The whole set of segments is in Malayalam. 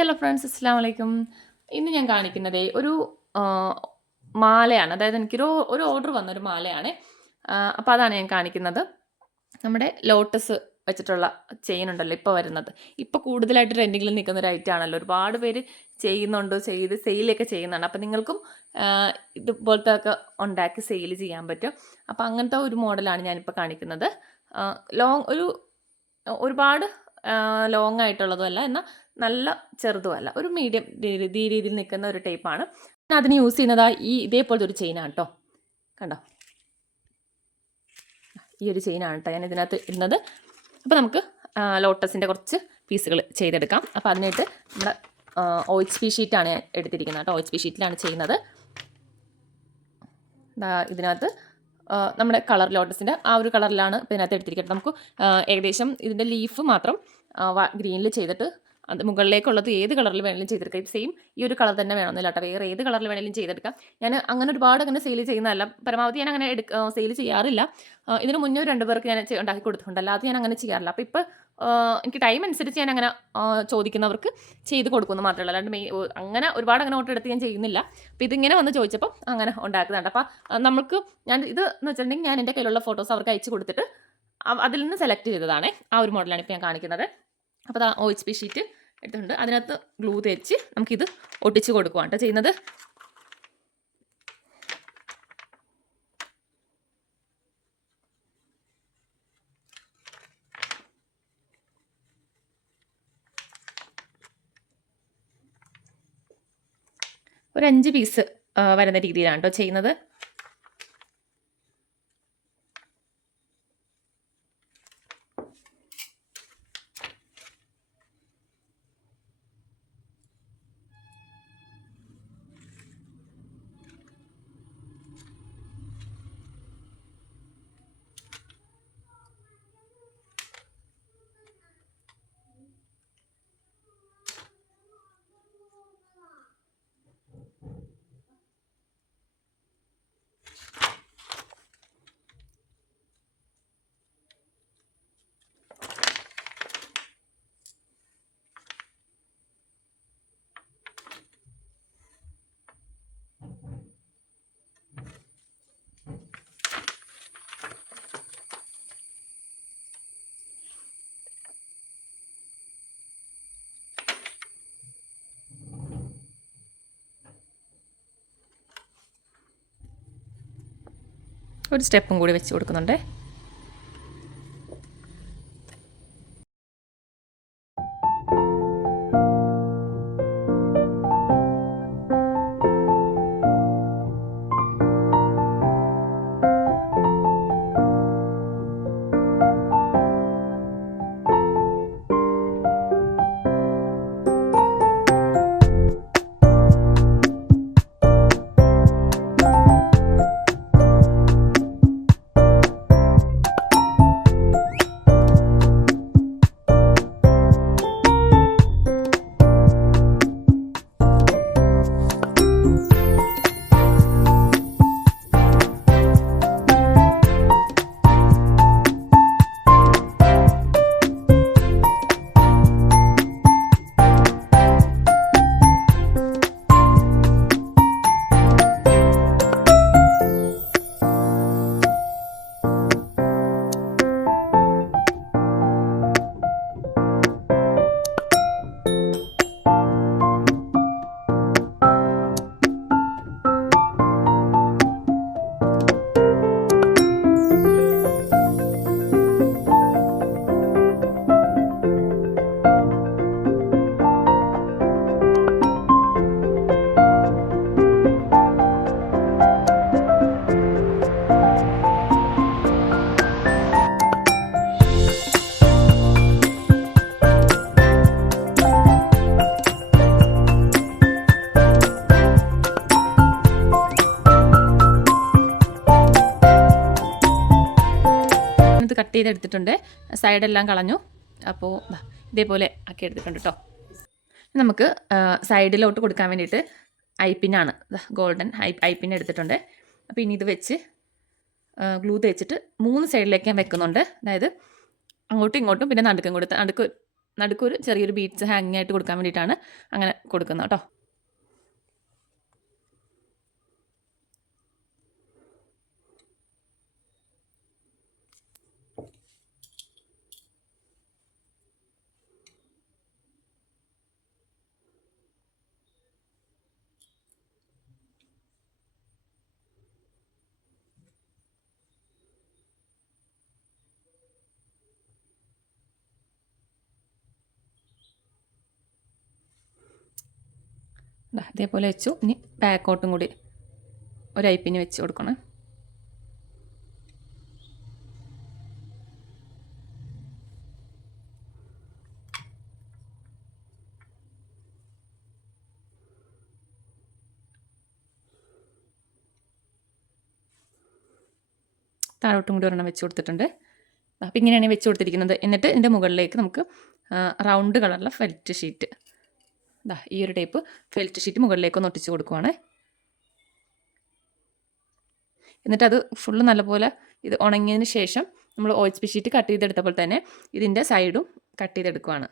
ഹലോ ഫ്രണ്ട്സ് അസ്സാം വലൈക്കും ഇന്ന് ഞാൻ കാണിക്കുന്നത് ഒരു മാലയാണ്. അതായത് എനിക്കൊരു ഒരു ഓർഡർ വന്ന ഒരു മാലയാണ്. അപ്പോൾ അതാണ് ഞാൻ കാണിക്കുന്നത്. നമ്മുടെ ലോട്ടസ് വെച്ചിട്ടുള്ള ചെയിൻ ഉണ്ടല്ലോ ഇപ്പോൾ വരുന്നത്. ഇപ്പോൾ കൂടുതലായിട്ട് ട്രെൻഡിങ്ങിൽ നിൽക്കുന്ന ഒരു ഐറ്റം ആണല്ലോ. ഒരുപാട് പേര് ചെയ്യുന്നുണ്ട് ചെയ്ത് സെയിലൊക്കെ ചെയ്യുന്നുണ്ട് അപ്പോൾ നിങ്ങൾക്കും ഇതുപോലത്തെ ഒക്കെ ഉണ്ടാക്കി സെയിൽ ചെയ്യാൻ പറ്റും. അപ്പോൾ അങ്ങനത്തെ ഒരു മോഡലാണ് ഞാനിപ്പോൾ കാണിക്കുന്നത്. ലോങ് ഒരു ഒരുപാട് ലോങ് ആയിട്ടുള്ളതുമല്ല എന്നാൽ നല്ല ചെറുതുമല്ല ഒരു മീഡിയം ഈ രീതിയിൽ നിൽക്കുന്ന ഒരു ടൈപ്പാണ് അതിന് യൂസ് ചെയ്യുന്നത് ഈ ഇതേപോലത്തെ ഒരു ചെയിനാണ് കേട്ടോ കണ്ടോ? ഈ ഒരു ചെയിനാണ് കേട്ടോ ഞാൻ ഇതിനകത്ത് ഇടുന്നത്. അപ്പോൾ നമുക്ക് ലോട്ടസിന്റെ കുറച്ച് പീസുകൾ ചെയ്തെടുക്കാം. അപ്പോൾ അതിനായിട്ട് നമ്മുടെ ഒ എച്ച് പി ഷീറ്റാണ് ഞാൻ എടുത്തിരിക്കുന്നത് കേട്ടോ ഒ എച്ച് പി ഷീറ്റിലാണ് ചെയ്യുന്നത് ഇതിനകത്ത് നമ്മുടെ കളർ ലോട്ടസിന്റെ ആ ഒരു കളറിലാണ് ഇപ്പോൾ ഇതിനകത്ത് എടുത്തിരിക്കുന്നത്. നമുക്ക് ഏകദേശം ഇതിന്റെ ലീഫ് മാത്രം ഗ്രീനിൽ ചെയ്തിട്ട് അത് മുകളിലേക്കുള്ളത് ഏത് കളറിൽ വേണമെങ്കിലും ചെയ്തെടുക്കാം. സെയിം ഈ ഒരു കളർ തന്നെ വേണമെന്നില്ല കേട്ടോ. വേറെ ഏത് കളറിൽ വേണമെങ്കിലും ചെയ്തെടുക്കാം. ഞാൻ അങ്ങനെ ഒരുപാട് അങ്ങനെ സെയിൽ ചെയ്യുന്നതല്ല. പരമാവധി ഞാൻ അങ്ങനെ എടുക്ക സെയിൽ ചെയ്യാറില്ല. ഇതിന് മുന്നേ രണ്ട് പേർക്ക് ഞാൻ ഉണ്ടാക്കി കൊടുത്തിട്ടുണ്ട് അല്ലാതെ ഞാൻ അങ്ങനെ ചെയ്യാറില്ല. അപ്പോൾ ഇപ്പോൾ എനിക്ക് ടൈം അനുസരിച്ച് ഞാൻ അങ്ങനെ ചോദിക്കുന്നവർക്ക് ചെയ്ത് കൊടുക്കുന്നു മാത്രമേ അല്ലാണ്ട് മെയ് അങ്ങനെ ഒരുപാട് അങ്ങനെ ഓർഡർ എടുത്ത് ഞാൻ ചെയ്യുന്നില്ല. അപ്പോൾ ഇതിങ്ങനെ വന്ന് ചോദിച്ചപ്പോൾ അങ്ങനെ ഉണ്ടാക്കുന്നുണ്ട്. അപ്പോൾ നമുക്ക് ഞാൻ ഇത് എന്ന് വെച്ചിട്ടുണ്ടെങ്കിൽ ഞാൻ എന്റെ കയ്യിലുള്ള ഫോട്ടോസ് അവർക്ക് അയച്ചു കൊടുത്തിട്ട് അതിൽ നിന്ന് സെലക്ട് ചെയ്തതാണ് ആ ഒരു മോഡലാണ് ഇപ്പോൾ ഞാൻ കാണിക്കുന്നത്. അപ്പോൾ ഓ എച്ച് പി ഷീറ്റ് എടുത്തിട്ടുണ്ട്. അതിനകത്ത് ഗ്ലൂ തേച്ച് നമുക്കിത് ഒട്ടിച്ച് കൊടുക്കുകയാണ് കേട്ടോ ചെയ്യുന്നത്. ഒരു അഞ്ച് പീസ് വരുന്ന രീതിയിലാണ് കേട്ടോ ചെയ്യുന്നത്. ഒരു സ്റ്റെപ്പും കൂടി വെച്ച് കൊടുക്കുന്നുണ്ട്. കട്ട് ചെയ്തെടുത്തിട്ടുണ്ട്. സൈഡെല്ലാം കളഞ്ഞു. അപ്പോൾ ഇതേപോലെ ആക്കി എടുത്തിട്ടുണ്ട് കേട്ടോ നമുക്ക് സൈഡിലോട്ട് കൊടുക്കാൻ വേണ്ടിയിട്ട് ഐപ്പിനാണ് ഗോൾഡൻ ഐ ഐപ്പിൻ എടുത്തിട്ടുണ്ട്. അപ്പോൾ ഇനി ഇത് വെച്ച് ഗ്ലൂ തേച്ചിട്ട് മൂന്ന് സൈഡിലേക്ക് ഞാൻ വെക്കുന്നുണ്ട്. അതായത് അങ്ങോട്ടും ഇങ്ങോട്ടും പിന്നെ നടുക്കും കൊടുത്ത് നടുക്ക് നടുക്കൊരു ചെറിയൊരു ബീറ്റ്സ് ഹാങ്ങിങ് ആയിട്ട് കൊടുക്കാൻ വേണ്ടിയിട്ടാണ് അങ്ങനെ കൊടുക്കുന്നത് കേട്ടോ ഇതേപോലെ വെച്ചു. ഇനി ബാക്കോട്ടും കൂടി ഒരൈപ്പിന് വെച്ച് കൊടുക്കണം. താഴോട്ടും കൂടി ഒരെണ്ണം വെച്ച് കൊടുത്തിട്ടുണ്ട്. അപ്പം ഇങ്ങനെയാണ് വെച്ച് കൊടുത്തിരിക്കുന്നത്. എന്നിട്ട് ഇതിന്റെ മുകളിലേക്ക് നമുക്ക് റൗണ്ട് കളറുള്ള ഫെൽറ്റ് ഷീറ്റ് ദാ ഈ ഒരു ടൈപ്പ് ഫെൽറ്റ് ഷീറ്റ് മുകളിലേക്ക് ഒന്ന് ഒട്ടിച്ച് കൊടുക്കുവാണ്. എന്നിട്ട് അത് ഫുള്ള് നല്ലപോലെ ഇത് ഉണങ്ങിയതിന് ശേഷം നമ്മൾ ഓയിൽ സ്പി ഷീറ്റ് കട്ട് ചെയ്തെടുത്തപ്പോൾ തന്നെ ഇതിന്റെ സൈഡും കട്ട് ചെയ്തെടുക്കുവാണ്.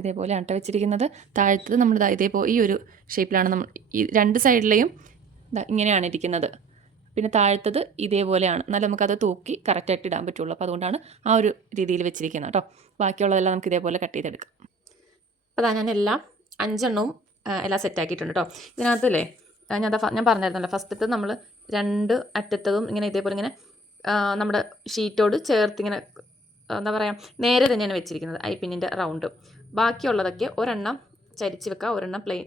ഇതേപോലെയാണ് കേട്ടോ വെച്ചിരിക്കുന്നത്. താഴത്തത് നമ്മൾ ഇതേപോലെ ഈ ഒരു ഷേപ്പിലാണ് നമ്മൾ ഈ രണ്ട് സൈഡിലെയും ഇങ്ങനെയാണ് ഇരിക്കുന്നത്. പിന്നെ താഴത്തത് ഇതേപോലെയാണ്. എന്നാലും നമുക്കത് തൂക്കി കറക്റ്റായിട്ട് ഇടാൻ പറ്റുള്ളൂ. അപ്പോൾ അതുകൊണ്ടാണ് ആ ഒരു രീതിയിൽ വെച്ചിരിക്കുന്നത് കേട്ടോ ബാക്കിയുള്ളതെല്ലാം നമുക്ക് ഇതേപോലെ കട്ട് ചെയ്തെടുക്കാം. അപ്പോൾ അതാ ഞാൻ എല്ലാം അഞ്ചെണ്ണവും എല്ലാം സെറ്റാക്കിയിട്ടുണ്ട് കേട്ടോ ഇതിനകത്തല്ലേ ഞാൻ ഞാൻ പറഞ്ഞായിരുന്നല്ലോ ഫസ്റ്റത്തെ നമ്മൾ രണ്ട് അറ്റത്തതും ഇങ്ങനെ ഇതേപോലെ ഇങ്ങനെ നമ്മുടെ ഷീറ്റോട് ചേർത്ത് ഇങ്ങനെ എന്താ പറയുക നേരെ തന്നെയാണ് വെച്ചിരിക്കുന്നത്. ഐ പിന്നിന്റെ റൗണ്ട് ബാക്കിയുള്ളതൊക്കെ ഒരെണ്ണം ചരിച്ച് വെക്കുക ഒരെണ്ണം പ്ലെയിൻ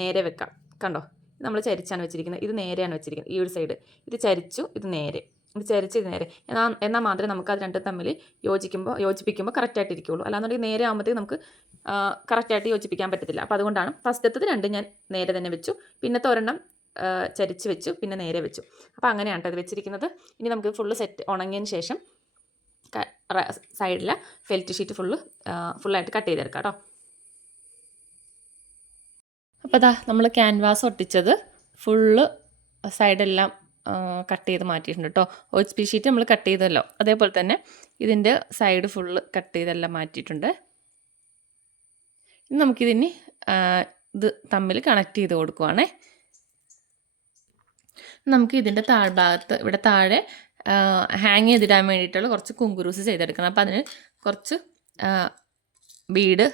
നേരെ വെക്കാം. കണ്ടോ? നമ്മൾ ചരിച്ചാണ് വെച്ചിരിക്കുന്നത്. ഇത് നേരെയാണ് വെച്ചിരിക്കുന്നത്. ഈ ഒരു സൈഡ് ഇത് ചരിച്ചു ഇത് നേരെ. ഇത് ചരിച്ച് ഇത് നേരെ. എന്നാൽ എന്നാൽ മാത്രമേ നമുക്ക് അത് രണ്ടും തമ്മിൽ യോജിക്കുമ്പോൾ യോജിപ്പിക്കുമ്പോൾ കറക്റ്റായിട്ട് ഇരിക്കുകയുള്ളൂ അല്ലാന്നുണ്ടെങ്കിൽ നേരെ ആകുമ്പോഴത്തേക്ക് നമുക്ക് കറക്റ്റായിട്ട് യോജിപ്പിക്കാൻ പറ്റത്തില്ല. അപ്പോൾ അതുകൊണ്ടാണ് ഫസ്റ്റത്തത് രണ്ടും ഞാൻ നേരെ തന്നെ വെച്ചു. പിന്നത്തെ ഒരെണ്ണം ചരിച്ച് വെച്ചു. പിന്നെ നേരെ വെച്ചു. അപ്പോൾ അങ്ങനെയാണ് കേട്ടോ ഇത് വെച്ചിരിക്കുന്നത്. ഇനി നമുക്ക് ഫുള്ള് സെറ്റ് ഉണങ്ങിയതിന് ശേഷം സൈഡിൽ ഫെൽറ്റ് ഷീറ്റ് ഫുള്ള് ഫുള്ളായിട്ട് കട്ട് ചെയ്തെടുക്കാം കേട്ടോ. അപ്പോൾ അതാ നമ്മൾ ക്യാൻവാസ് ഒട്ടിച്ചത് ഫുള്ള് സൈഡെല്ലാം കട്ട് ചെയ്ത് മാറ്റിയിട്ടുണ്ട് കേട്ടോ. ഒ എച്ച് പി ഷീറ്റ് നമ്മൾ കട്ട് ചെയ്തല്ലോ. അതേപോലെ തന്നെ ഇതിന്റെ സൈഡ് ഫുള്ള് കട്ട് ചെയ്തെല്ലാം മാറ്റിയിട്ടുണ്ട്. ഇനി നമുക്കിതിന് ഇത് തമ്മിൽ കണക്ട് ചെയ്ത് കൊടുക്കുവാണേ. നമുക്ക് ഇതിന്റെ താഴ്ഭാഗത്ത് ഇവിടെ താഴെ ഹാങ് ചെയ്തിടാൻ വേണ്ടിയിട്ടുള്ള കുറച്ച് കുങ്കുറൂസ് ചെയ്തെടുക്കണം. അപ്പോൾ അതിന് കുറച്ച് ബീഡ്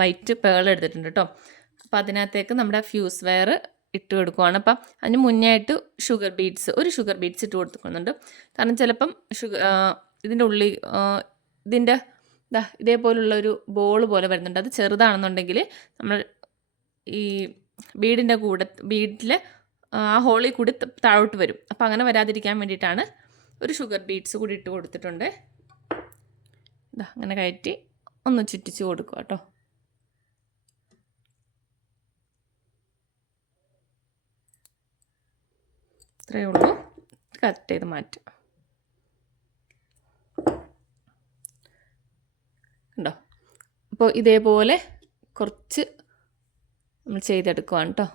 വൈറ്റ് പേൾ എടുത്തിട്ടുണ്ട് കേട്ടോ അപ്പോൾ അതിനകത്തേക്ക് നമ്മുടെ ഫ്യൂസ് വയർ ഇട്ട് കൊടുക്കുവാണ്. അപ്പം അതിന് മുന്നേ ആയിട്ട് ഷുഗർ ബീഡ്സ് ഒരു ഷുഗർ ബീഡ്സ് ഇട്ട് കൊടുക്കുന്നുണ്ട് കാരണം ചിലപ്പം ഷുഗർ ഇതിന്റെ ഉള്ളിൽ ആ, ഇതിന്റെ ഇതാ ഇതേപോലുള്ള ഒരു ബോൾ പോലെ വരുന്നുണ്ട്. അത് ചെറുതാണെന്നുണ്ടെങ്കിൽ നമ്മൾ ഈ ബീഡിന്റെ കൂടെ ബീഡിൽ ആ ഹോളിൽ കൂടി താഴോട്ട് വരും. അപ്പോൾ അങ്ങനെ വരാതിരിക്കാൻ വേണ്ടിയിട്ടാണ് ഒരു ഷുഗർ ബീറ്റ്സ് കൂടി ഇട്ട് കൊടുത്തിട്ടുണ്ട്. ഇതാ അങ്ങനെ കയറ്റി ഒന്ന് ചുറ്റിച്ച് കൊടുക്കുക കേട്ടോ. ഇത്രയേ ഉള്ളൂ. കട്ട് ചെയ്ത് മാറ്റാം ണ്ടോ അപ്പോൾ ഇതേപോലെ കുറച്ച് നമ്മൾ ചെയ്തെടുക്കുവാണ് കേട്ടോ.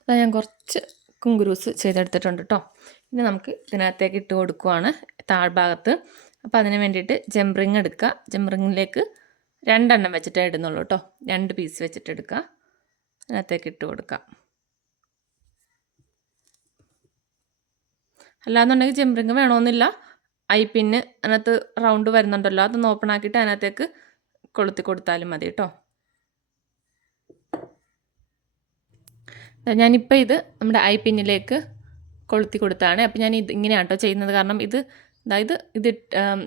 അതാ ഞാൻ കുറച്ച് കുങ്കുരൂസ് ചെയ്തെടുത്തിട്ടുണ്ട് കേട്ടോ ഇനി നമുക്ക് ഇതിനകത്തേക്ക് ഇട്ട് കൊടുക്കുവാണ് താഴ്ഭാഗത്ത്. അപ്പോൾ അതിന് വേണ്ടിയിട്ട് ജംറിങ് എടുക്കുക. ജംറിങ്ങിലേക്ക് രണ്ടെണ്ണം വെച്ചിട്ടേ ഇടുന്നുള്ളൂ കേട്ടോ രണ്ട് പീസ് വെച്ചിട്ട് എടുക്കുക. അതിനകത്തേക്ക് ഇട്ട് കൊടുക്കുക. അല്ലാന്നുണ്ടെങ്കിൽ ജംറിങ് വേണമെന്നില്ല ഐ പിന്ന് അതിനകത്ത് റൗണ്ട് വരുന്നുണ്ടല്ലോ. അതൊന്ന് ഓപ്പൺ ആക്കിയിട്ട് അതിനകത്തേക്ക് കൊളുത്തി കൊടുത്താലും മതി കേട്ടോ ഞാനിപ്പോൾ ഇത് നമ്മുടെ ഐ പിന്നിലേക്ക് കൊളുത്തി കൊടുത്താണ്. അപ്പോൾ ഞാൻ ഇത് ഇങ്ങനെയാണ് കേട്ടോ ചെയ്യുന്നത്. കാരണം ഇത് അതായത് ഇത്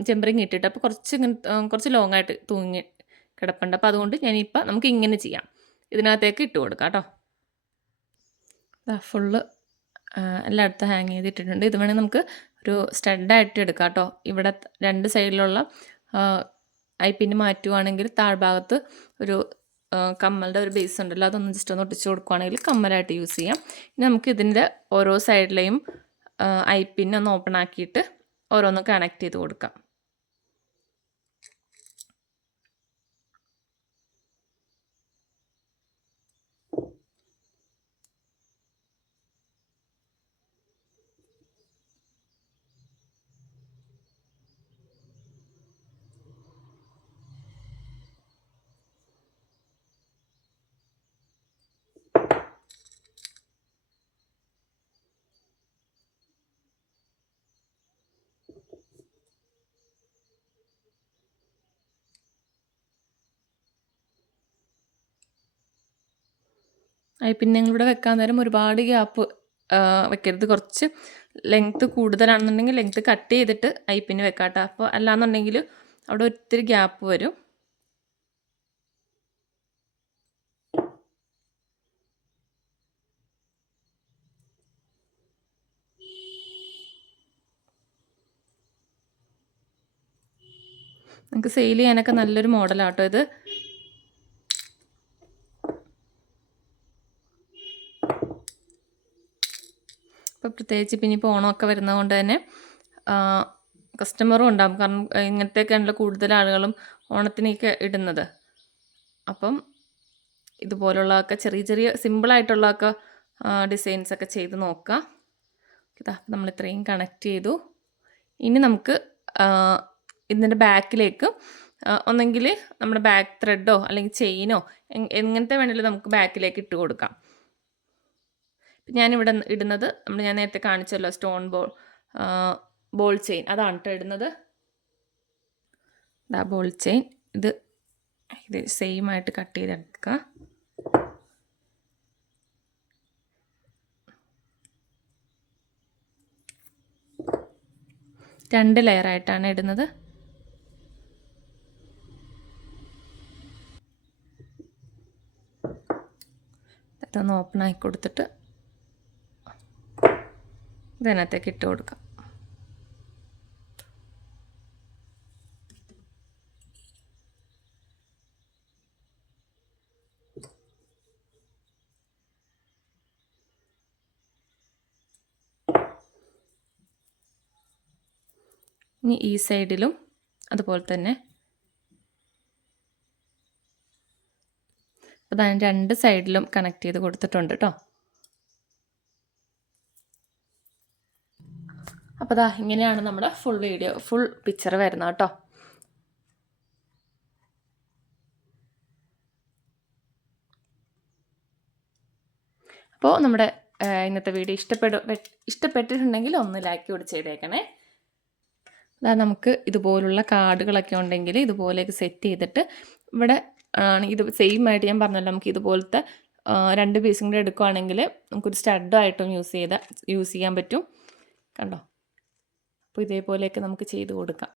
ചെമ്പറിങ് ഇട്ടിട്ട് അപ്പോൾ കുറച്ച് ഇങ്ങനെ കുറച്ച് ലോങ് ആയിട്ട് തൂങ്ങി കിടപ്പുണ്ട്. അപ്പോൾ അതുകൊണ്ട് ഞാനിപ്പോൾ നമുക്ക് ഇങ്ങനെ ചെയ്യാം. ഇതിനകത്തേക്ക് ഇട്ട് കൊടുക്കാം കേട്ടോ. ഫുള്ള് എല്ലായിടത്തും ഹാങ് ചെയ്തിട്ടിട്ടുണ്ട്. ഇത് വേണമെങ്കിൽ നമുക്ക് ഒരു സ്റ്റഡായിട്ട് എടുക്കാം കേട്ടോ. ഇവിടെ രണ്ട് സൈഡിലുള്ള ഐ പിന്നെ മാറ്റുവാണെങ്കിൽ താഴ്ഭാഗത്ത് ഒരു കമ്മലിന്റെ ഒരു ബേസ് ഉണ്ടല്ലോ അതൊന്ന് ജസ്റ്റ് ഒന്ന് ഒട്ടിച്ച് കൊടുക്കുവാണെങ്കിൽ കമ്മലായിട്ട് യൂസ് ചെയ്യാം. ഇനി നമുക്ക് ഇതിന്റെ ഓരോ സൈഡിലെയും ഐ പിന്നെ ഒന്ന് ഓപ്പൺ ആക്കിയിട്ട് ഓരോന്ന് കണക്ട് ചെയ്ത് കൊടുക്കാം. പിന്നെ നിങ്ങളിവിടെ വെക്കാൻ നേരം ഒരുപാട് ഗ്യാപ്പ് വെക്കരുത്. കുറച്ച് ലെങ്ത്ത് കൂടുതലാണെന്നുണ്ടെങ്കിൽ ലെങ്ത്ത് കട്ട് ചെയ്തിട്ട് പിന്നെ വെക്കാട്ടോ. അപ്പോൾ അല്ലാന്നുണ്ടെങ്കിൽ അവിടെ ഒത്തിരി ഗ്യാപ്പ് വരും. നമുക്ക് സെയിൽ ചെയ്യാനൊക്കെ നല്ലൊരു മോഡലാട്ടോ ഇത്. ഇപ്പോൾ പ്രത്യേകിച്ച് പിന്നെ ഇപ്പോൾ ഓണമൊക്കെ വരുന്നത് കൊണ്ട് തന്നെ കസ്റ്റമറും ഉണ്ടാകും കാരണം ഇങ്ങനത്തെയൊക്കെയാണല്ലോ കൂടുതൽ ആളുകളും ഓണത്തിനൊക്കെ ഇടുന്നത്. അപ്പം ഇതുപോലുള്ളതൊക്കെ ചെറിയ ചെറിയ സിമ്പിളായിട്ടുള്ളതൊക്കെ ഡിസൈൻസ് ഒക്കെ ചെയ്ത് നോക്കാം. ഇതാ നമ്മൾ ഇത്രയും കണക്ട് ചെയ്തു. ഇനി നമുക്ക് ഇതിന്റെ ബാക്കിലേക്ക് ഒന്നെങ്കിൽ നമ്മുടെ ബാക്ക് ത്രെഡോ അല്ലെങ്കിൽ ചെയിനോ എങ്ങനത്തെ വേണമെങ്കിലും നമുക്ക് ബാക്കിലേക്ക് ഇട്ട് കൊടുക്കാം. ഞാനിവിടെ ഇടുന്നത് നമ്മൾ ഞാൻ നേരത്തെ കാണിച്ചല്ലോ സ്റ്റോൺ ബോൾ ബോൾ ചെയിൻ അതാണ് കേട്ടോ ഇടുന്നത്. ഇതാ ബോൾ ചെയിൻ ഇത് ഇത് സെയിം ആയിട്ട് കട്ട് ചെയ്തെടുക്കുക. രണ്ട് ലെയറായിട്ടാണ് ഇടുന്നത്. ഇതൊന്ന് ഓപ്പൺ ആക്കി കൊടുത്തിട്ട് ഇതിനകത്തേക്ക് ഇട്ട് കൊടുക്കാം. ഇനി ഈ സൈഡിലും അതുപോലെ തന്നെ അപ്പോൾ ഞാൻ രണ്ട് സൈഡിലും കണക്ട് ചെയ്ത് കൊടുത്തിട്ടുണ്ട് കേട്ടോ അപ്പോൾ ദാ ഇങ്ങനെയാണ് നമ്മുടെ ഫുൾ വീഡിയോ ഫുൾ പിക്ചർ വരുന്നത് കേട്ടോ. അപ്പോൾ നമ്മുടെ ഇന്നത്തെ വീഡിയോ ഇഷ്ടപ്പെടു ഇഷ്ടപ്പെട്ടിട്ടുണ്ടെങ്കിൽ ഒന്ന് ലൈക്ക് കൂടി ചെയ്തേക്കണേ അതാ നമുക്ക് ഇതുപോലുള്ള കാർഡുകളൊക്കെ ഉണ്ടെങ്കിൽ ഇതുപോലെയൊക്കെ സെറ്റ് ചെയ്തിട്ട് ഇവിടെ ആണ് ഇത് സെയിം ആയിട്ട് ഞാൻ പറഞ്ഞല്ലോ നമുക്ക് ഇതുപോലത്തെ രണ്ട് പീസും കൂടെ എടുക്കുവാണെങ്കിൽ നമുക്കൊരു സ്റ്റഡായിട്ടും യൂസ് ചെയ്ത യൂസ് ചെയ്യാൻ പറ്റും. കണ്ടോ? അപ്പോൾ ഇതേപോലെയൊക്കെ നമുക്ക് ചെയ്ത് കൊടുക്കാം.